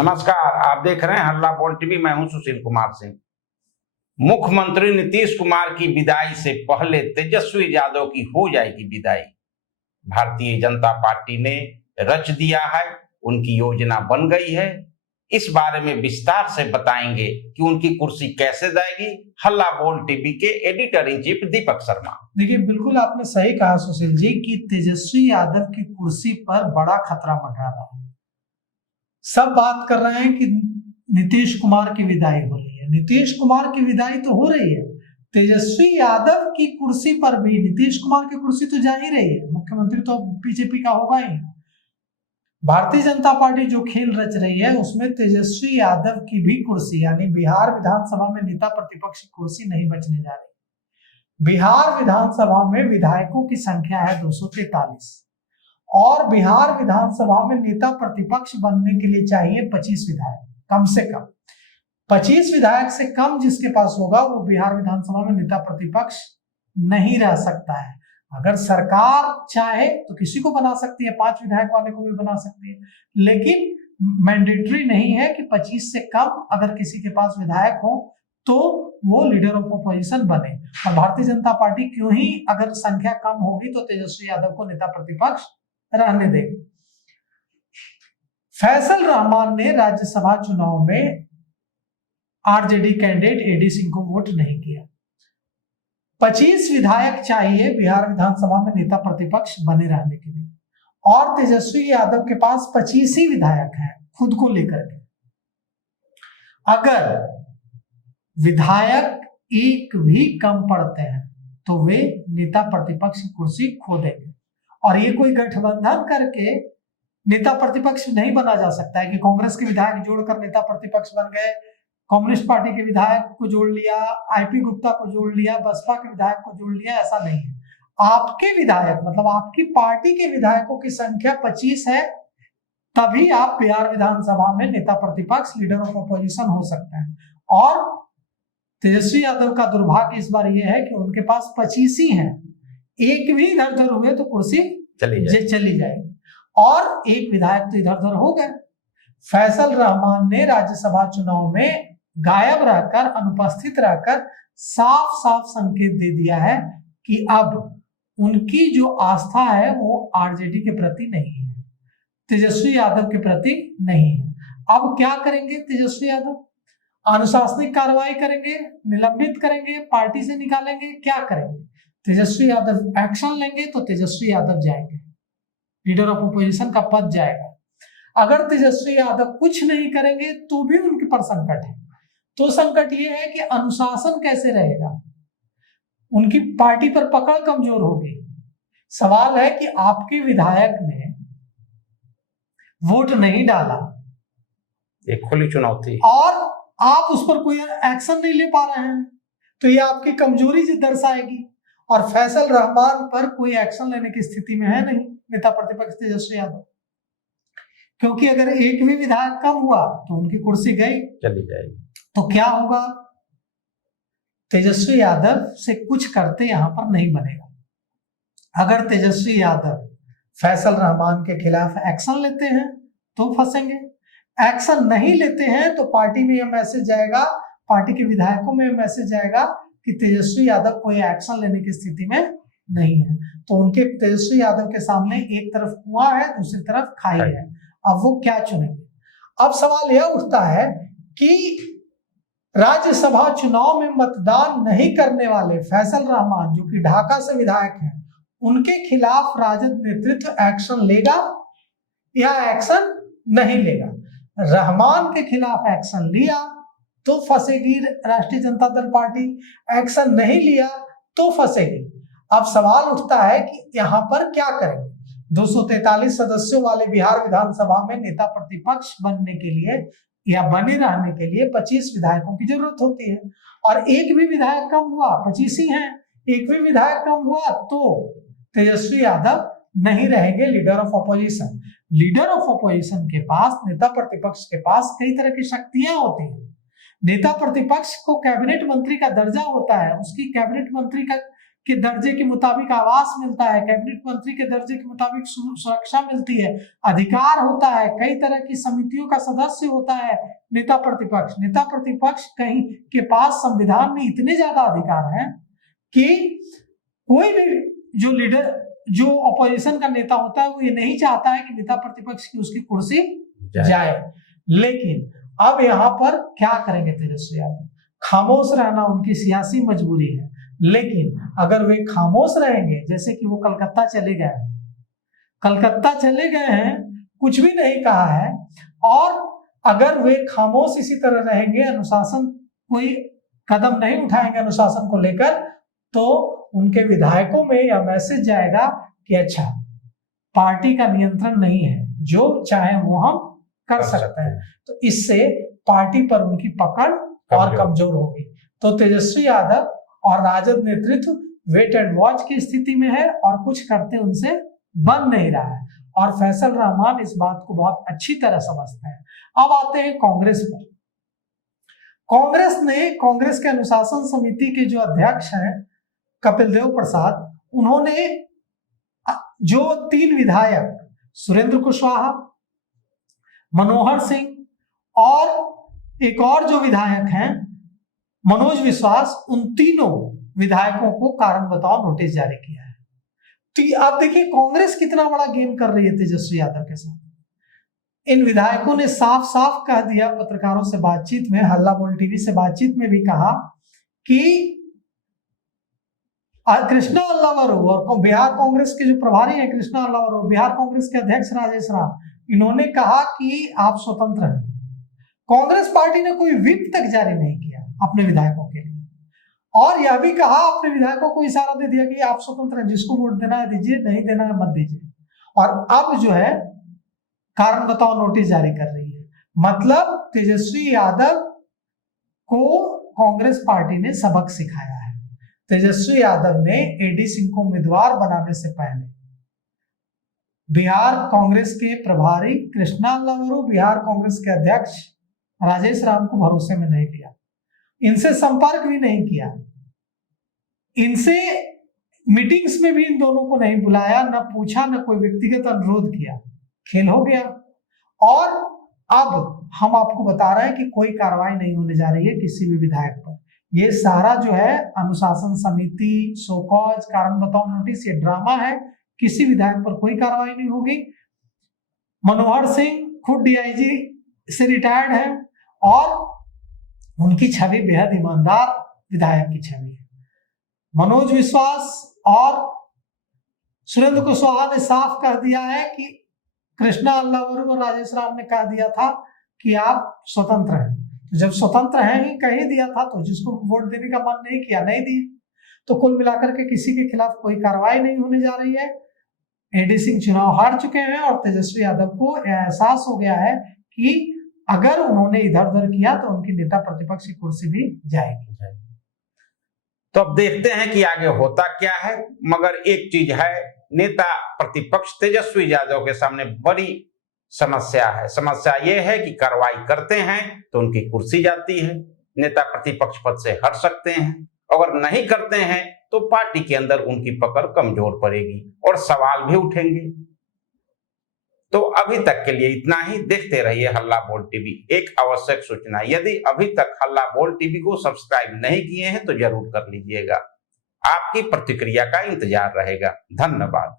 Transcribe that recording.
नमस्कार, आप देख रहे हैं हल्ला बोल टीवी। मैं हूं सुशील कुमार सिंह। मुख्यमंत्री नीतीश कुमार की विदाई से पहले तेजस्वी यादव की हो जाएगी विदाई। भारतीय जनता पार्टी ने रच दिया है, उनकी योजना बन गई है। इस बारे में विस्तार से बताएंगे कि उनकी कुर्सी कैसे जाएगी। हल्ला बोल टीवी के editor in chief Deepak Sharma. देखिए, बिल्कुल आपने सही कहा सुशील जी कि तेजस्वी यादव की कुर्सी पर बड़ा खतरा मंडरा रहा है। सब बात कर रहे हैं कि नीतीश कुमार की विदाई हो रही है। नीतीश कुमार की विदाई तो हो रही है, तेजस्वी यादव की कुर्सी पर भी नीतीश कुमार की कुर्सी तो जा ही रही है। मुख्यमंत्री तो बीजेपी का होगा ही। भारतीय जनता पार्टी जो खेल रच रही है उसमें तेजस्वी यादव की भी कुर्सी यानी बिहार विधानसभा में नेता प्रतिपक्ष की कुर्सी नहीं बचने जा रही। बिहार विधानसभा में विधायकों की संख्या है 243 और बिहार विधानसभा में नेता प्रतिपक्ष बनने के लिए चाहिए 25 विधायक, कम से कम 25 विधायक से कम जिसके पास होगा वो बिहार विधानसभा में नेता प्रतिपक्ष नहीं रह सकता है। अगर सरकार चाहे तो किसी को बना सकती है, 5 विधायक वाले को भी बना सकती है, लेकिन मैंडेटरी नहीं है कि 25 से कम अगर किसी के पास विधायक हो तो वो लीडर ऑफ अपोजिशन बने। और भारतीय जनता पार्टी क्यों ही अगर संख्या कम होगी तो तेजस्वी यादव को नेता प्रतिपक्ष रहने देगी। फैसल रहमान ने राज्यसभा चुनाव में आरजेडी कैंडिडेट एडी सिंह को वोट नहीं किया। 25 विधायक चाहिए बिहार विधानसभा में नेता प्रतिपक्ष बने रहने के लिए और तेजस्वी यादव के पास 25 ही विधायक हैं खुद को लेकर के। अगर विधायक एक भी कम पड़ते हैं तो वे नेता प्रतिपक्ष की कुर्सी खो देंगे। और ये कोई गठबंधन करके नेता प्रतिपक्ष नहीं बना जा सकता है कि कांग्रेस के विधायक जोड़कर नेता प्रतिपक्ष बन गए, कम्युनिस्ट पार्टी के विधायक को जोड़ लिया, आईपी गुप्ता को जोड़ लिया, बसपा के विधायक को जोड़ लिया, ऐसा नहीं है। आपके विधायक मतलब आपकी पार्टी के विधायकों की संख्या 25 है, तभी आप बिहार विधानसभा में नेता प्रतिपक्ष लीडर ऑफ अपोजिशन हो सकते हैं। और तेजस्वी यादव का दुर्भाग्य इस बार यह है कि उनके पास 25 ही हैं, एक भी इधर उधर हुए तो कुर्सी चली जाएगी और एक विधायक तो इधर उधर हो गए। फैसल रहमान ने राज्यसभा चुनाव में गायब रहकर, अनुपस्थित रहकर साफ साफ संकेत दे दिया है कि अब उनकी जो आस्था है वो आरजेडी के प्रति नहीं है, तेजस्वी यादव के प्रति नहीं है। अब क्या करेंगे तेजस्वी यादव? अनुशासनिक कार्रवाई करेंगे, निलंबित करेंगे, पार्टी से निकालेंगे, क्या करेंगे? तेजस्वी यादव एक्शन लेंगे तो तेजस्वी यादव जाएंगे, लीडर ऑफ अपोजिशन का पद जाएगा। अगर तेजस्वी यादव कुछ नहीं करेंगे तो भी उनके पर संकट है। तो संकट ये है कि अनुशासन कैसे रहेगा, उनकी पार्टी पर पकड़ कमजोर होगी। सवाल है कि आपके विधायक ने वोट नहीं डाला, एक खुली चुनाव थी और आप उस पर कोई एक्शन नहीं ले पा रहे हैं, तो ये आपकी कमजोरी दर्शाएगी। और फैसल रहमान पर कोई एक्शन लेने की स्थिति में है नहीं नेता प्रतिपक्ष तेजस्वी यादव, क्योंकि अगर एक भी विधायक कम हुआ तो उनकी कुर्सी गई, चली जाएगी। तो क्या होगा? तेजस्वी यादव से कुछ करते यहां पर नहीं बनेगा। अगर तेजस्वी यादव फैसल रहमान के खिलाफ एक्शन लेते हैं तो फंसेंगे, एक्शन नहीं लेते हैं तो पार्टी में यह मैसेज जाएगा, पार्टी के विधायकों में यह मैसेज जाएगा कि तेजस्वी यादव कोई एक्शन लेने की स्थिति में नहीं है। तो उनके तेजस्वी यादव के सामने एक तरफ कुआं है, दूसरी तरफ खाई है। अब वो क्या चुनेंगे? अब सवाल यह उठता है कि राज्यसभा चुनाव में मतदान नहीं करने वाले फैसल रहमान जो कि ढाका से विधायक हैं, उनके खिलाफ राजद नेतृत्व एक्शन लेगा या एक्शन नहीं लेगा? रहमान के खिलाफ एक्शन लिया तो फंसेगी राष्ट्रीय जनता दल पार्टी, एक्शन नहीं लिया तो फंसेगी। अब सवाल उठता है कि यहाँ पर क्या करेंगे? 243 सदस्यों वाले बिहार विधानसभा में नेता प्रतिपक्ष बनने के लिए या बने रहने के लिए 25 विधायकों की जरूरत होती है और एक भी विधायक कम हुआ, 25 ही हैं, एक भी विधायक कम हुआ तो तेजस्वी यादव नहीं रहेंगे leader of opposition. Leader of opposition के पास, नेता प्रतिपक्ष के पास कई तरह की शक्तियां होती हैं। नेता प्रतिपक्ष को कैबिनेट मंत्री का दर्जा होता है, उसकी कैबिनेट मंत्री का के दर्जे के मुताबिक आवास मिलता है, कैबिनेट मंत्री के दर्जे के मुताबिक सुरक्षा मिलती है, अधिकार होता है, कई तरह की समितियों का सदस्य होता है नेता प्रतिपक्ष। नेता प्रतिपक्ष कहीं के पास संविधान में इतने ज्यादा अधिकार हैं कि कोई भी जो लीडर, जो अपोजिशन का नेता होता है, वो ये नहीं चाहता है कि नेता प्रतिपक्ष की उसकी कुर्सी जाए। लेकिन अब यहाँ पर क्या करेंगे तेजस्वी यादव? खामोश रहना उनकी सियासी मजबूरी है, लेकिन अगर वे खामोश रहेंगे, जैसे कि वो कलकत्ता चले गए हैं, कुछ भी नहीं कहा है, और अगर वे खामोश इसी तरह रहेंगे, अनुशासन कोई कदम नहीं उठाएंगे अनुशासन को लेकर, तो उनके विधायकों में यह मैसेज जाएगा कि अच्छा, पार्टी का नियंत्रण नहीं है, जो चाहे वो हम कर सकते हैं। तो इससे पार्टी पर उनकी पकड़ और कमजोर होगी। तो तेजस्वी यादव और राजद नेतृत्व वेट एंड वॉच की स्थिति में है और कुछ करते उनसे बन नहीं रहा है, और फैसल रहमान इस बात को बहुत अच्छी तरह समझते हैं। अब आते हैं कांग्रेस पर। कांग्रेस के अनुशासन समिति के जो अध्यक्ष हैं कपिल देव प्रसाद, उन्होंने जो 3 विधायक सुरेंद्र कुशवाहा, मनोहर सिंह और एक और जो विधायक हैं मनोज विश्वास, उन तीनों विधायकों को कारण बताओ नोटिस जारी किया है। तो आप देखिए कांग्रेस कितना बड़ा गेम कर रही है तेजस्वी यादव के साथ। इन विधायकों ने साफ साफ कह दिया, पत्रकारों से बातचीत में, हल्ला बोल टीवी से बातचीत में भी कहा कि कृष्णा अल्लावरू और बिहार कांग्रेस के जो प्रभारी हैं कृष्णा अल्लावरू, बिहार कांग्रेस के अध्यक्ष राजेश राम, इन्होंने कहा कि आप स्वतंत्र हैं। कांग्रेस पार्टी ने कोई व्हिप तक जारी नहीं किया अपने विधायकों के लिए, और यह भी कहा, अपने विधायकों को इशारा दे दिया कि आप स्वतंत्र हैं, जिसको वोट देना है दीजिए, नहीं देना है मत दीजिए। और अब जो है कारण बताओ नोटिस जारी कर रही है। मतलब तेजस्वी यादव को कांग्रेस पार्टी ने सबक सिखाया है। तेजस्वी यादव ने एडी सिंह को उम्मीदवार बनाने से पहले बिहार कांग्रेस के प्रभारी कृष्णा अल्लावरू, बिहार कांग्रेस के अध्यक्ष राजेश राम को भरोसे में नहीं लिया, इनसे संपर्क भी नहीं किया, इनसे मीटिंग्स में भी इन दोनों को नहीं बुलाया, न पूछा, न कोई व्यक्तिगत अनुरोध किया। खेल हो गया। और अब हम आपको बता रहे हैं कि कोई कार्रवाई नहीं होने जा रही है किसी भी विधायक पर। ये सारा जो है अनुशासन समिति, शोकॉज, कारण बताओ नोटिस, ये ड्रामा है। किसी विधायक पर कोई कार्रवाई नहीं होगी। मनोहर सिंह खुद डीआईजी से रिटायर्ड है और उनकी छवि बेहद ईमानदार विधायक की छवि है। मनोज विश्वास और सुरेंद्र कुशवाहा ने साफ कह दिया है कि कृष्णा अल्लावरू और राजेश राम ने कह दिया था कि आप स्वतंत्र हैं। तो जब स्वतंत्र हैं ही कह ही दिया था, तो जिसको वोट देने का मन नहीं किया नहीं दिए। तो कुल मिलाकर के किसी के खिलाफ कोई कार्रवाई नहीं होने जा रही है। एडी सिंह चुनाव हार चुके हैं और तेजस्वी यादव को एहसास हो गया है कि अगर उन्होंने इधर उधर किया तो उनकी नेता प्रतिपक्ष की कुर्सी भी जाएगी। तो अब देखते हैं कि आगे होता क्या है। मगर एक चीज है, नेता प्रतिपक्ष तेजस्वी यादव के सामने बड़ी समस्या है। समस्या यह है कि कार्रवाई करते हैं तो उनकी कुर्सी जाती है, नेता प्रतिपक्ष पद से हट सकते हैं। अगर नहीं करते हैं तो पार्टी के अंदर उनकी पकड़ कमजोर पड़ेगी और सवाल भी उठेंगे। तो अभी तक के लिए इतना ही। देखते रहिए हल्ला बोल टीवी। एक आवश्यक सूचना, यदि अभी तक हल्ला बोल टीवी को सब्सक्राइब नहीं किए हैं तो जरूर कर लीजिएगा। आपकी प्रतिक्रिया का इंतजार रहेगा। धन्यवाद।